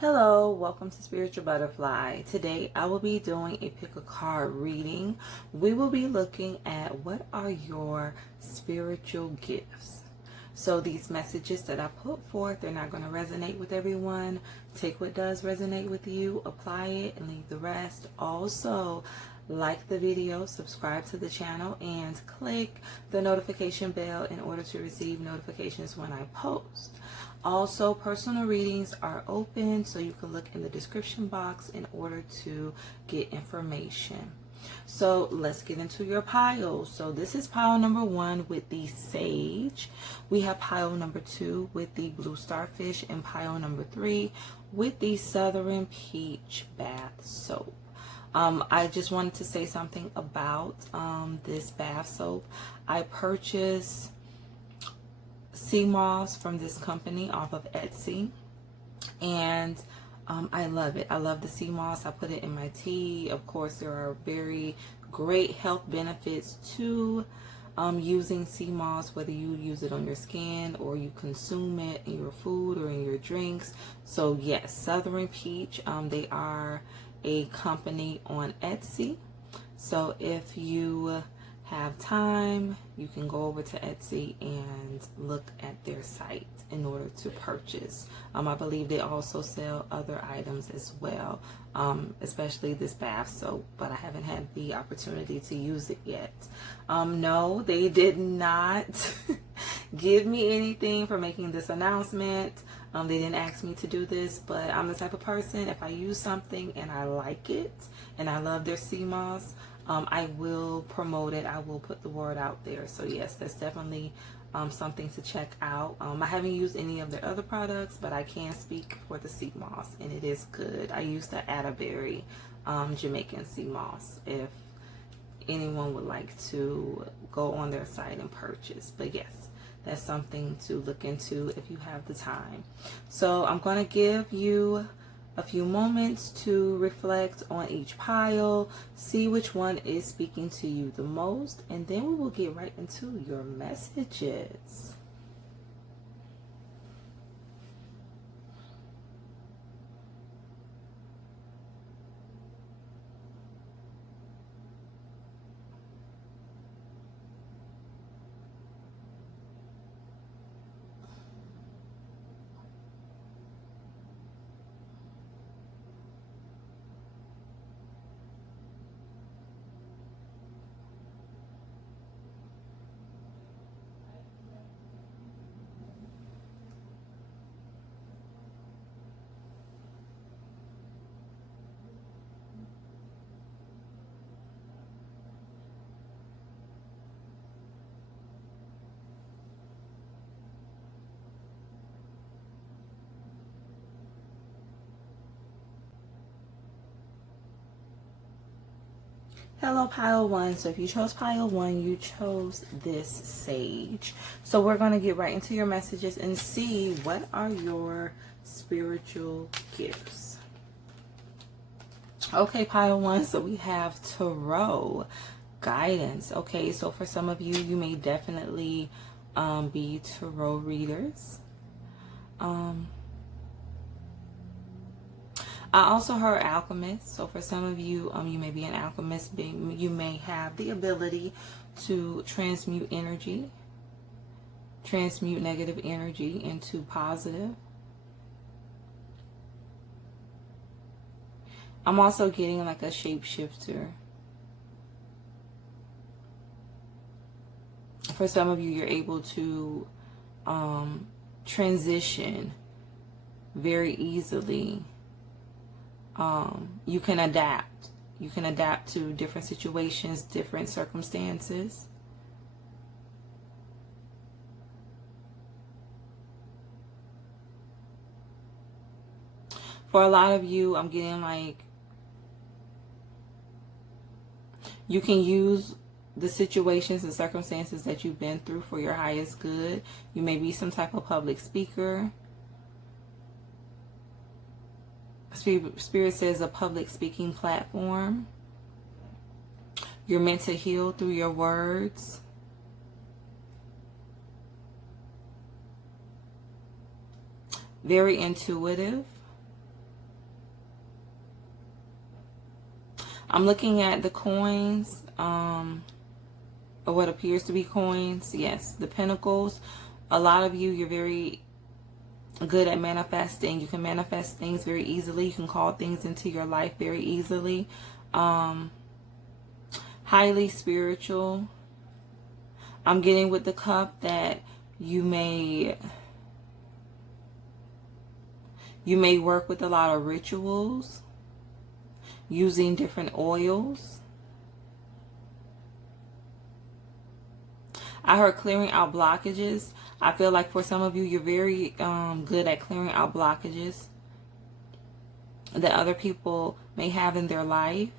Hello, welcome to Spiritual Butterfly. Today I will be doing a pick a card reading. We will be looking at what are your spiritual gifts. So these messages that I put forth, they're not going to resonate with everyone. Take what does resonate with you, apply it, and leave the rest. Also, like the video, subscribe to the channel, and click the notification bell in order to receive notifications when I post. Also, personal readings are open, so you can look in the description box in order to get information. So let's get into your piles. So this is pile number 1 with the sage. We have pile number 2 with the blue starfish, and pile number 3 with the southern peach bath soap. I just wanted to say something about this bath soap. I purchased sea moss from this company off of Etsy, and I love it. I love the sea moss. I put it in my tea. Of course, there are very great health benefits to using sea moss, whether you use it on your skin or you consume it in your food or in your drinks. So yes, Southern Peach, they are a company on Etsy. So if you have time, you can go over to Etsy and look at their site in order to purchase. I believe they also sell other items as well, especially this bath soap, but I haven't had the opportunity to use it yet. No, they did not give me anything for making this announcement. They didn't ask me to do this, but I'm the type of person, if I use something and I like it and I love their sea moss, I will promote it. I will put the word out there. So yes, that's definitely something to check out. I haven't used any of their other products, but I can speak for the sea moss, and it is good. I use the Atterbury Jamaican sea moss if anyone would like to go on their site and purchase. But yes, that's something to look into if you have the time. So I'm going to give you a few moments to reflect on each pile, see which one is speaking to you the most, and then we will get right into your messages. Hello, pile 1. So if you chose pile 1, you chose this sage. So we're going to get right into your messages and see what are your spiritual gifts. Okay, pile 1. So we have Tarot guidance. Okay, so for some of you, you may definitely be Tarot readers. I also heard alchemist. So for some of you, you may be an alchemist. You may have the ability to transmute energy, transmute negative energy into positive. I'm also getting like a shapeshifter. For some of you, you're able to transition very easily. You can adapt. You can adapt to different situations, different circumstances. For a lot of you, I'm getting like you can use the situations and circumstances that you've been through for your highest good. You may be some type of public speaker. Spirit says a public speaking platform. You're meant to heal through your words. Very intuitive. I'm looking at the coins, or what appears to be coins. Yes, the pentacles. A lot of you, you're very good at manifesting. You can manifest things very easily. You can call things into your life very easily. Highly spiritual. I'm getting with the cup that you may work with a lot of rituals, using different oils. I heard clearing out blockages. I feel like for some of you, you're very good at clearing out blockages that other people may have in their life,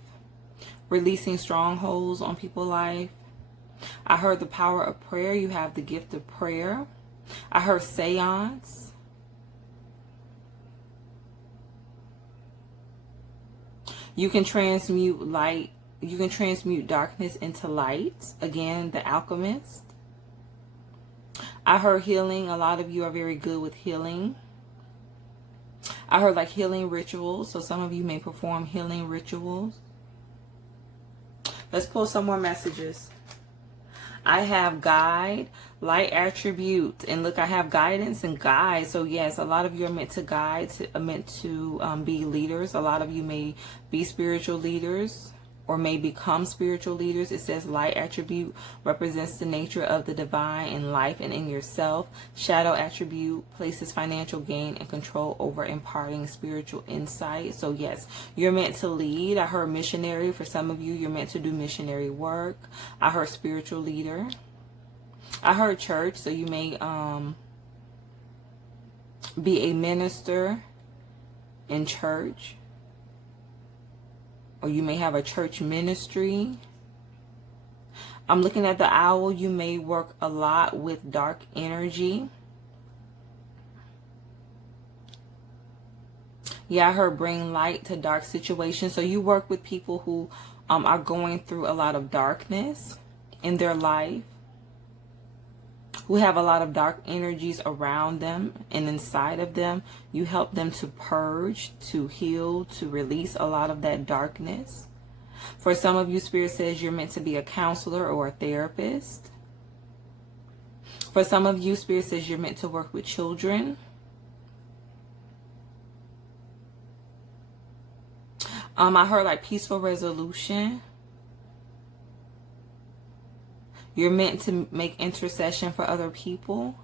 releasing strongholds on people's life. I heard the power of prayer. You have the gift of prayer. I heard seance. You can transmute light. You can transmute darkness into light. Again, the alchemist. I heard healing. A lot of you are very good with healing. I heard like healing rituals. So some of you may perform healing rituals. Let's pull some more messages. I have guide, light attribute, and look, I have guidance and guide. So yes, a lot of you are meant to guide, meant to be leaders. A lot of you may be spiritual leaders or may become spiritual leaders. It says light attribute represents the nature of the divine in life and in yourself. Shadow attribute places financial gain and control over imparting spiritual insight. So yes, you're meant to lead. I heard missionary. For some of you, you're meant to do missionary work. I heard spiritual leader. I heard church. So you may be a minister in church. Or you may have a church ministry. I'm looking at the owl. You may work a lot with dark energy. Yeah, I heard bring light to dark situations. So you work with people who are going through a lot of darkness in their life, who have a lot of dark energies around them and inside of them. You help them to purge, to heal, to release a lot of that darkness. For some of you, Spirit says you're meant to be a counselor or a therapist. For some of you, Spirit says you're meant to work with children. I heard like peaceful resolution. You're meant to make intercession for other people.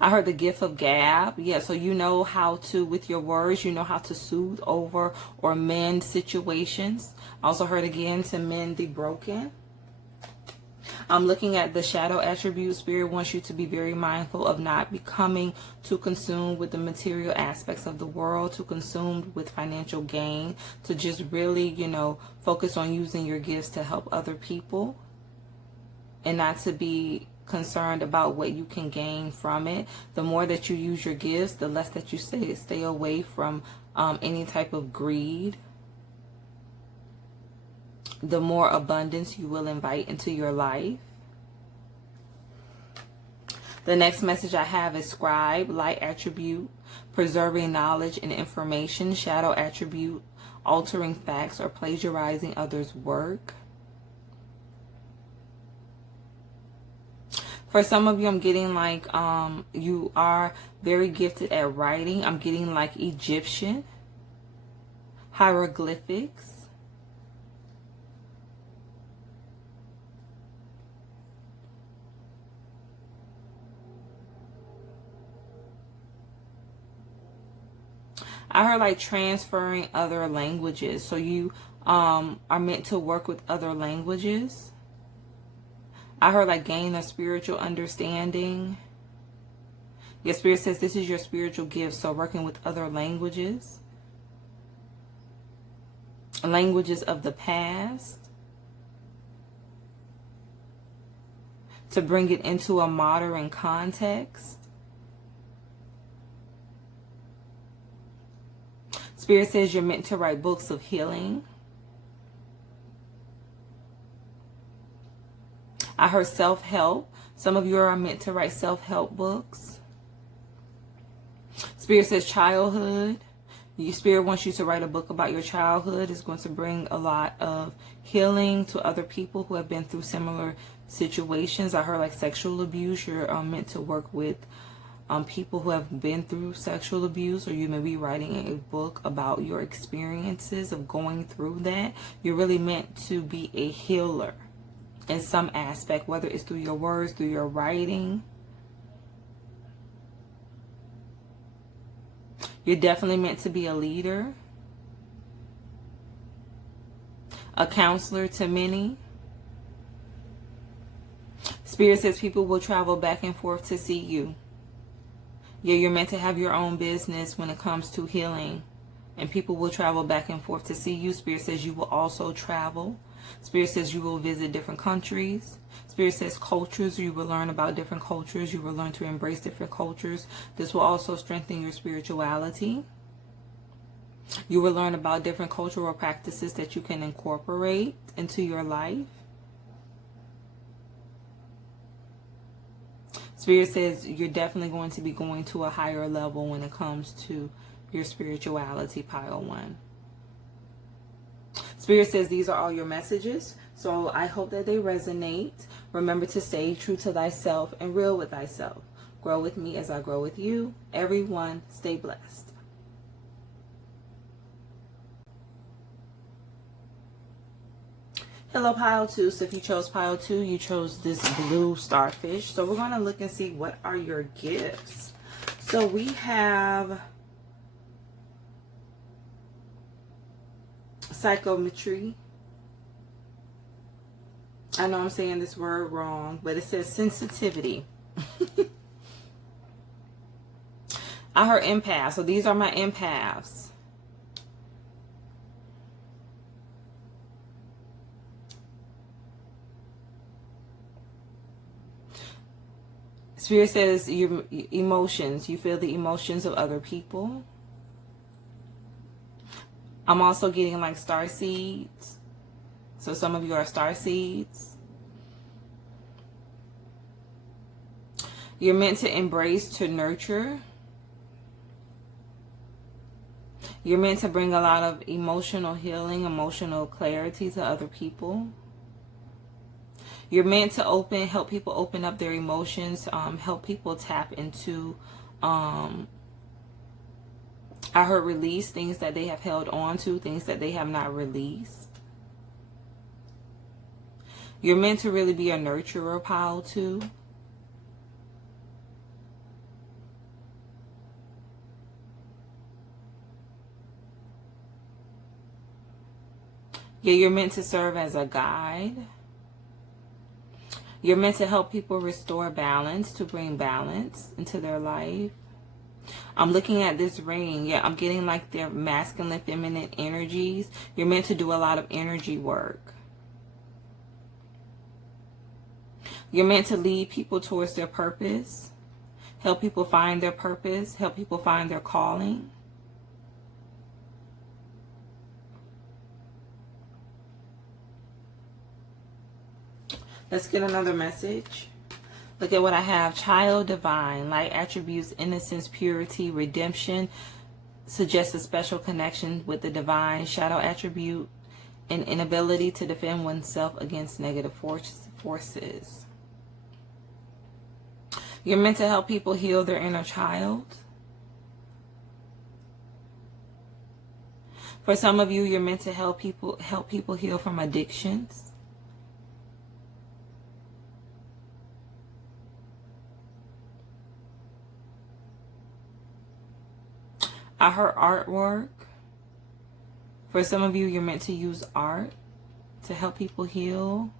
I heard the gift of gab. Yeah, so you know how to, with your words, you know how to soothe over or mend situations. I also heard again to mend the broken. I'm looking at the shadow attribute. Spirit wants you to be very mindful of not becoming too consumed with the material aspects of the world, too consumed with financial gain, to just really, you know, focus on using your gifts to help other people and not to be concerned about what you can gain from it. The more that you use your gifts, the less that you stay away from any type of greed. The more abundance you will invite into your life. The next message I have is scribe, light attribute, preserving knowledge and information, shadow attribute, altering facts or plagiarizing others' work. For some of you, I'm getting like you are very gifted at writing. I'm getting like Egyptian, hieroglyphics. I heard like transferring other languages. So you are meant to work with other languages. I heard like gain a spiritual understanding. Your Spirit says this is your spiritual gift. So working with other languages. Languages of the past. To bring it into a modern context. Spirit says you're meant to write books of healing. I heard self-help. Some of you are meant to write self-help books. Spirit says childhood. Your spirit wants you to write a book about your childhood. It's going to bring a lot of healing to other people who have been through similar situations. I heard like sexual abuse. You're meant to work with people who have been through sexual abuse, or you may be writing a book about your experiences of going through that. You're really meant to be a healer in some aspect, whether it's through your words, through your writing. You're definitely meant to be a leader, a counselor to many. Spirit says people will travel back and forth to see you. Yeah, you're meant to have your own business when it comes to healing, and people will travel back and forth to see you. Spirit says you will also travel. Spirit says you will visit different countries. Spirit says cultures. You will learn about different cultures. You will learn to embrace different cultures. This will also strengthen your spirituality. You will learn about different cultural practices that you can incorporate into your life. Spirit says you're definitely going to be going to a higher level when it comes to your spirituality, pile 1. Spirit says these are all your messages, so I hope that they resonate. Remember to stay true to thyself and real with thyself. Grow with me as I grow with you. Everyone, stay blessed. Hello, pile 2. So if you chose pile 2, you chose this blue starfish. So we're going to look and see what are your gifts. So we have psychometry. I know I'm saying this word wrong, but it says sensitivity. I heard empath, so these are my empaths. Spirit says your emotions. You feel the emotions of other people. I'm also getting like star seeds. So some of you are star seeds. You're meant to embrace, to nurture. You're meant to bring a lot of emotional healing, emotional clarity to other people. You're meant to help people open up their emotions, help people tap into, I heard release things that they have held on to, things that they have not released. You're meant to really be a nurturer, pile 2. Yeah, you're meant to serve as a guide. You're meant to help people restore balance, to bring balance into their life. I'm looking at this ring. Yeah, I'm getting like their masculine, feminine energies. You're meant to do a lot of energy work. You're meant to lead people towards their purpose. Help people find their purpose. Help people find their calling. Let's get another message. Look at what I have. Child divine, light attributes, innocence, purity, redemption. Suggests a special connection with the divine. Shadow attribute, an inability to defend oneself against negative forces. You're meant to help people heal their inner child. For some of you, you're meant to help people heal from addictions. I heard artwork. For some of you, you're meant to use art to help people heal.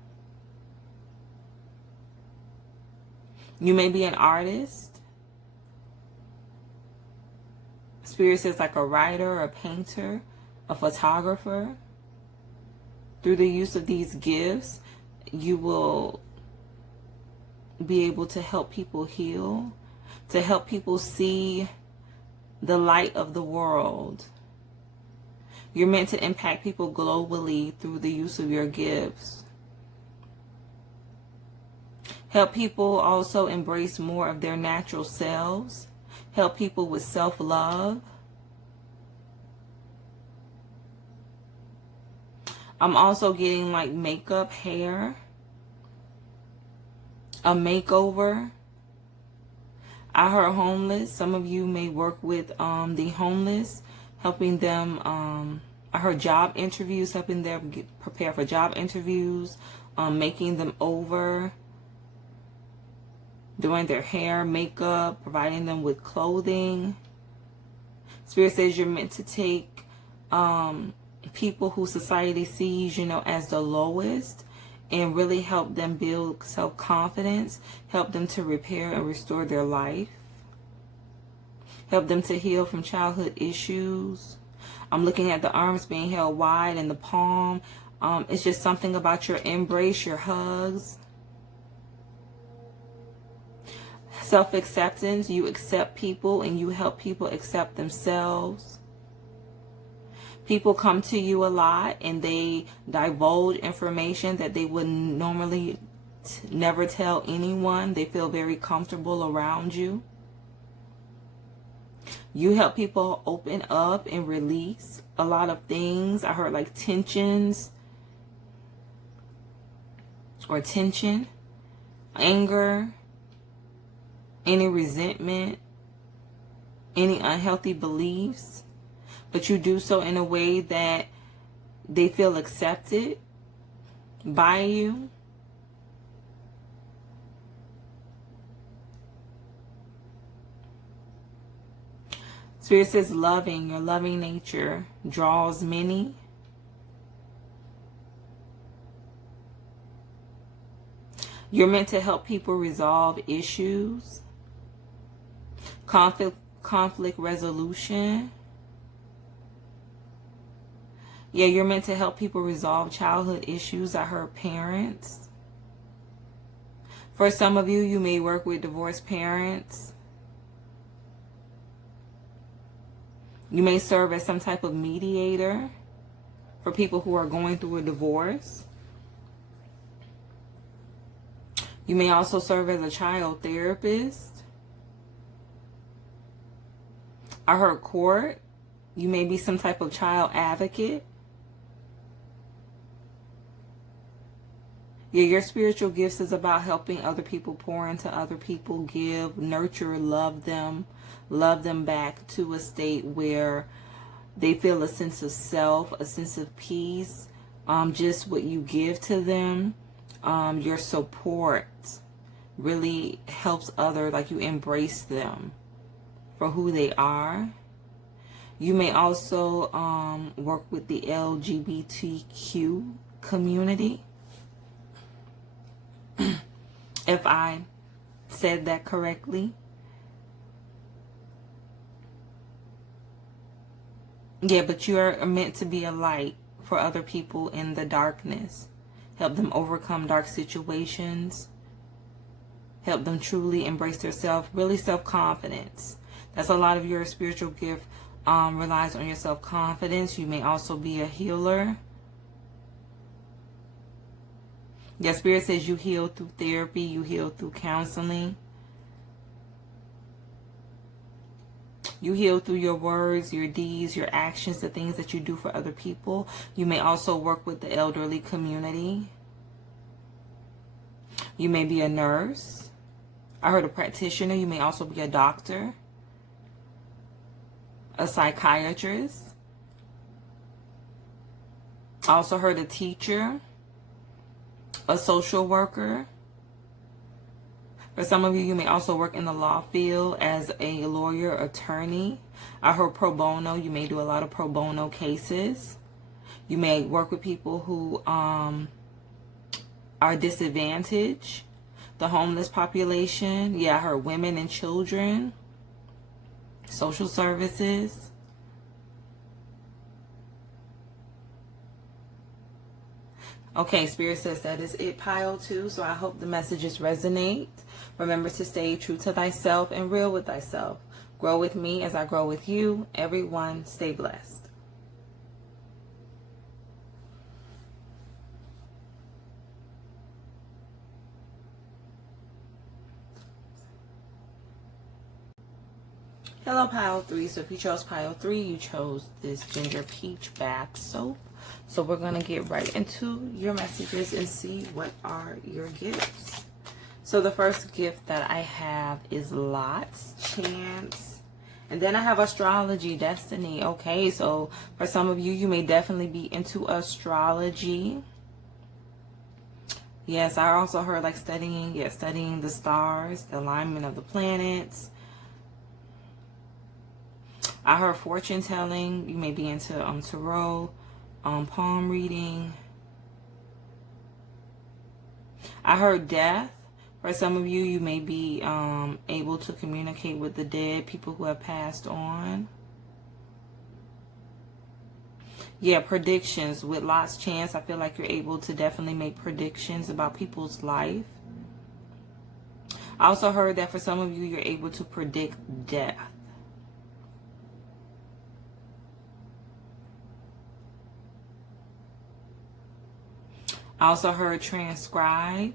You may be an artist. Spirit says like a writer, a painter, a photographer. Through the use of these gifts, you will be able to help people heal, to help people see the light of the world. You're meant to impact people globally through the use of your gifts. Help people also embrace more of their natural selves. help people with self-love. I'm also getting like makeup, hair, a makeover. I heard homeless. Some of you may work with the homeless, helping them. I heard job interviews, helping them prepare for job interviews, making them over, doing their hair, makeup, providing them with clothing. Spirit says you're meant to take people who society sees, you know, as the lowest, and really help them build self-confidence, help them to repair and restore their life, help them to heal from childhood issues. I'm looking at the arms being held wide and the palm. It's just something about your embrace, your hugs. Self-acceptance, you accept people and you help people accept themselves. People come to you a lot and they divulge information that they would normally never tell anyone. They feel very comfortable around you. You help people open up and release a lot of things. I heard like tensions or tension, anger, any resentment, any unhealthy beliefs. But you do so in a way that they feel accepted by you. Spirit says loving, your loving nature draws many. You're meant to help people resolve issues, conflict resolution. Yeah, you're meant to help people resolve childhood issues. I heard parents. For some of you, you may work with divorced parents. You may serve as some type of mediator for people who are going through a divorce. You may also serve as a child therapist. I heard court. You may be some type of child advocate. Yeah, your spiritual gifts is about helping other people, pour into other people, give, nurture, love them back to a state where they feel a sense of self, a sense of peace. Just what you give to them, your support really helps others, like you embrace them for who they are. You may also work with the LGBTQ community. If I said that correctly. Yeah, but you are meant to be a light for other people in the darkness. Help them overcome dark situations. Help them truly embrace their self, really self-confidence. That's a lot of your spiritual gift relies on your self-confidence. You may also be a healer. Yeah, Spirit says you heal through therapy, you heal through counseling. You heal through your words, your deeds, your actions, the things that you do for other people. You may also work with the elderly community. You may be a nurse. I heard a practitioner. You may also be a doctor, a psychiatrist. I also heard a teacher, a social worker. For some of you, you may also work in the law field as a lawyer, attorney. I heard pro bono. You may do a lot of pro bono cases. You may work with people who are disadvantaged. The homeless population. Yeah, I heard women and children. Social services. Okay, Spirit says that is it, pile 2. So I hope the messages resonate. Remember to stay true to thyself and real with thyself. Grow with me as I grow with you. Everyone, stay blessed. Hello, pile 3. So if you chose pile 3, you chose this ginger peach bath soap. So we're going to get right into your messages and see what are your gifts. So the first gift that I have is lots, chance. And then I have astrology, destiny. Okay, so for some of you, you may definitely be into astrology. Yes, I also heard like studying the stars, the alignment of the planets. I heard fortune telling. You may be into tarot, palm reading. I heard death. For some of you, you may be able to communicate with the dead, people who have passed on. Yeah, predictions with lots chance. I feel like you're able to definitely make predictions about people's life. I also heard that for some of you, you're able to predict death. I also heard transcribe.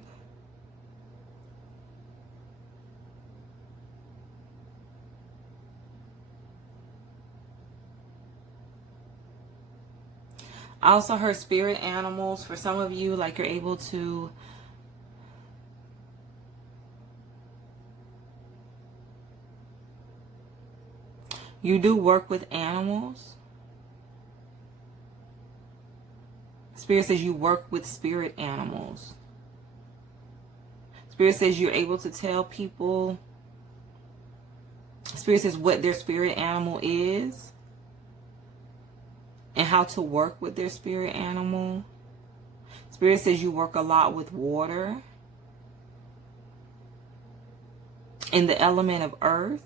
I also heard spirit animals. For some of you, like you're able to you do work with animals. Spirit says you work with spirit animals. Spirit says you're able to tell people. Spirit says what their spirit animal is and how to work with their spirit animal. Spirit says you work a lot with water in the element of earth.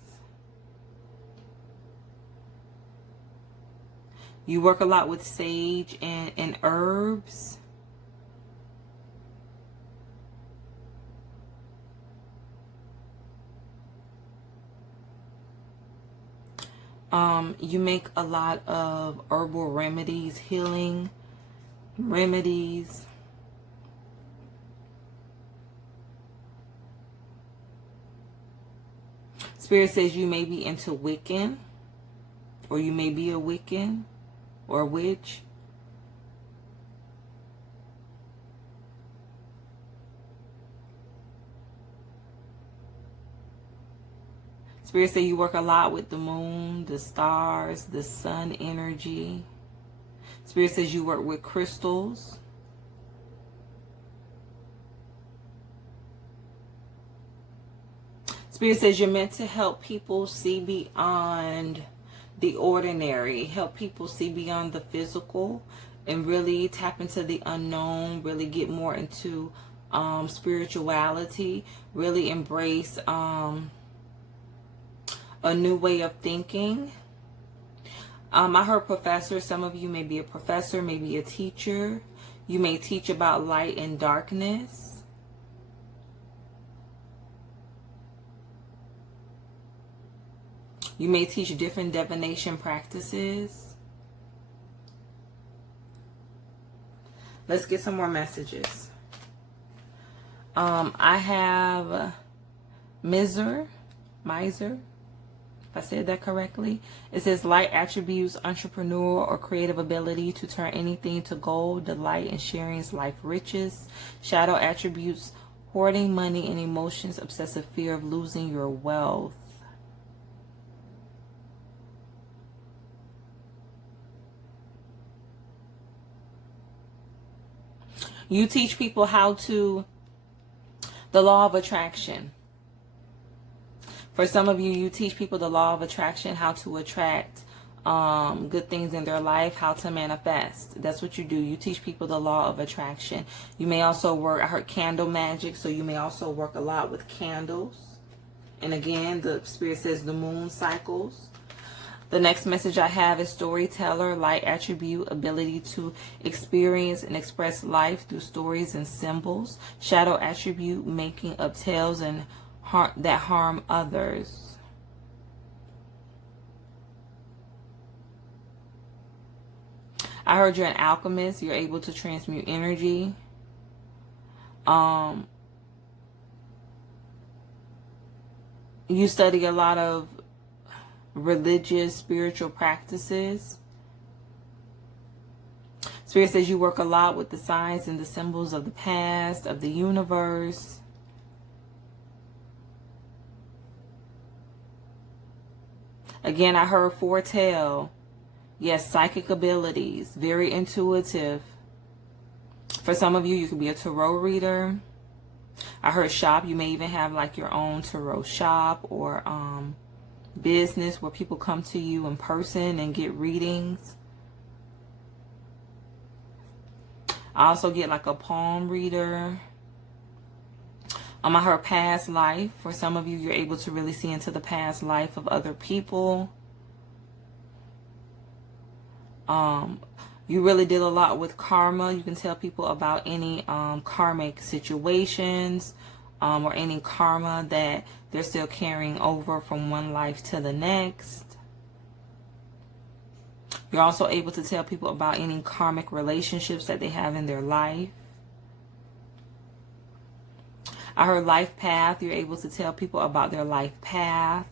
You work a lot with sage and herbs. You make a lot of herbal remedies, healing remedies. Spirit says you may be into Wiccan, or you may be a Wiccan or a witch. Spirit says you work a lot with the moon, the stars, the sun energy. Spirit says you work with crystals. Spirit says you're meant to help people see beyond the ordinary, help people see beyond the physical, and really tap into the unknown, really get more into spirituality, really embrace a new way of thinking. I heard professor. Some of you may be a professor, maybe a teacher. You may teach about light and darkness. You may teach different divination practices. Let's get some more messages. I have miser. If I said that correctly. It says light attributes, entrepreneurial or creative ability to turn anything to gold, delight in sharing life riches. Shadow attributes, hoarding money and emotions, obsessive fear of losing your wealth. You teach people how to, the law of attraction. For some of you, you teach people the law of attraction, how to attract good things in their life, how to manifest. That's what you do. You teach people the law of attraction. You may also work, I heard candle magic, so you may also work a lot with candles. And again, the spirit says the moon cycles. The next message I have is storyteller, light attribute, ability to experience and express life through stories and symbols. Shadow attribute, making up tales and that harm others. I heard you're an alchemist. You're able to transmute energy. You study a lot of religious, spiritual practices. Spirit says you work a lot with the signs and the symbols of the past, of the universe. Again, I heard foretell. Yes, psychic abilities, very intuitive. For some of you, you could be a tarot reader. I heard shop. You may even have like your own tarot shop or business where people come to you in person and get readings. I also get like a palm reader. I heard past life. For some of you, you're able to really see into the past life of other people. You really did a lot with karma. You can tell people about any karmic situations or any karma that they're still carrying over from one life to the next. You're also able to tell people about any karmic relationships that they have in their life. I heard life path. You're able to tell people about their life path.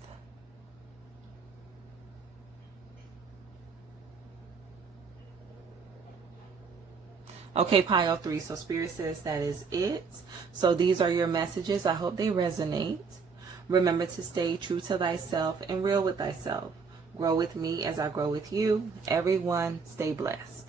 Okay, pile 3. So Spirit says that is it. So these are your messages. I hope they resonate. Remember to stay true to thyself and real with thyself. Grow with me as I grow with you. Everyone, stay blessed.